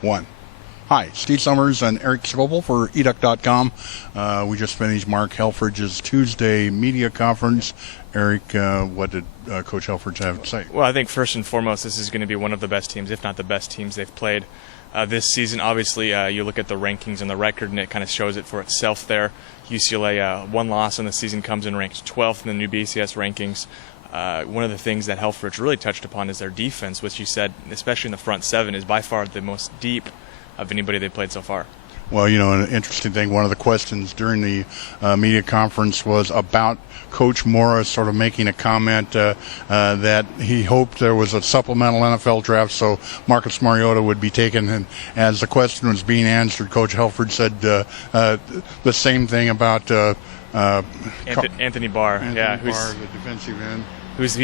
One. Hi, Steve Summers and Erik Skopil for EDUC.com. We just finished Mark Helfrich's Tuesday media conference. Erik, what did Coach Helfrich have to say? Well, I think first and foremost, this is going to be one of the best teams, if not the best teams they've played this season. Obviously, you look at the rankings and the record, and it kind of shows it for itself there. UCLA, one loss in the season, comes in ranked 12th in the new BCS rankings. One of the things that Helfrich really touched upon is their defense, which you said, especially in the front seven, is by far the most deep of anybody they've played so far. Well, you know, an interesting thing, one of the questions during the media conference was about Coach Morris sort of making a comment that he hoped there was a supplemental NFL draft so Marcus Mariota would be taken. And as the question was being answered, Coach Helfrich said the same thing about Anthony Barr, who's the defensive end. Who's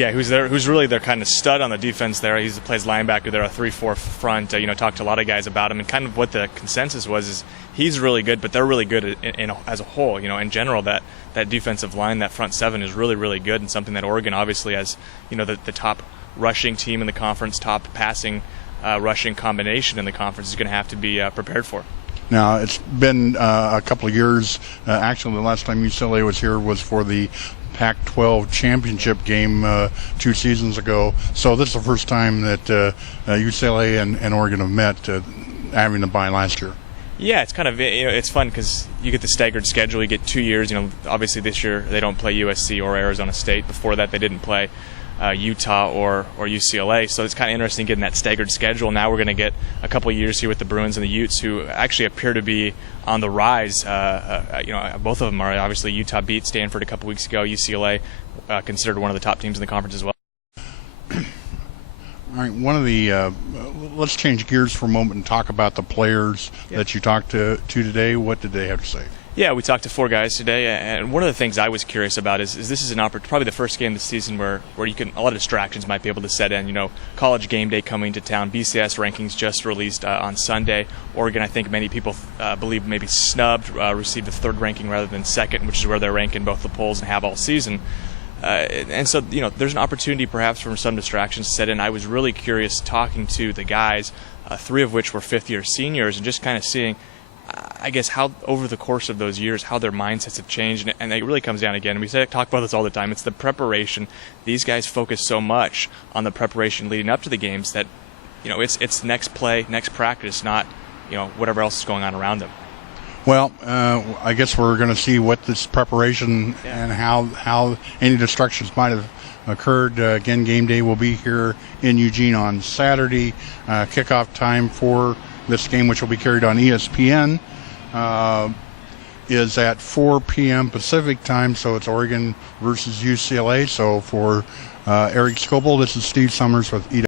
really their kind of stud on the defense there. He plays linebacker there, a 3-4 front. Talked to a lot of guys about him, and kind of what the consensus was is he's really good, but they're really good as a whole. In general, that defensive line, that front seven is really, really good, and something that Oregon obviously has, the top rushing team in the conference, top passing rushing combination in the conference is going to have to be prepared for. Now, it's been a couple of years. Actually, the last time UCLA was here was for the Pac-12 championship game 2 seasons ago. So this is the first time that UCLA and Oregon have met, having the bye last year. Yeah, it's kind of it's fun because you get the staggered schedule. You get 2 years. Obviously this year they don't play USC or Arizona State. Before that they didn't play Utah or UCLA. So it's kind of interesting getting that staggered schedule. Now we're going to get a couple of years here with the Bruins and the Utes, who actually appear to be on the rise. Both of them are. Obviously Utah beat Stanford a couple weeks ago. UCLA considered one of the top teams in the conference as well. All right, let's change gears for a moment and talk about the players that you talked to today. What did they have to say? Yeah, we talked to 4 guys today, and one of the things I was curious about is this is probably the first game this season where a lot of distractions might be able to set in. College game day coming to town, BCS rankings just released on Sunday. Oregon, I think many people believe maybe snubbed, received a 3rd ranking rather than 2nd, which is where they're ranked in both the polls and have all season. And so, there's an opportunity perhaps for some distractions to set in. I was really curious talking to the guys, 3 of which were 5th-year seniors, and just kind of seeing, I guess, how over the course of those years, how their mindsets have changed. And it really comes down again. We talk about this all the time. It's the preparation. These guys focus so much on the preparation leading up to the games that, it's next play, next practice, not, whatever else is going on around them. Well, I guess we're going to see what this preparation and how any distractions might have occurred. Again, game day will be here in Eugene on Saturday. Kickoff time for this game, which will be carried on ESPN, is at 4 p.m. Pacific time, so it's Oregon versus UCLA. So for Erik Skopil, this is Steve Summers with EDUC.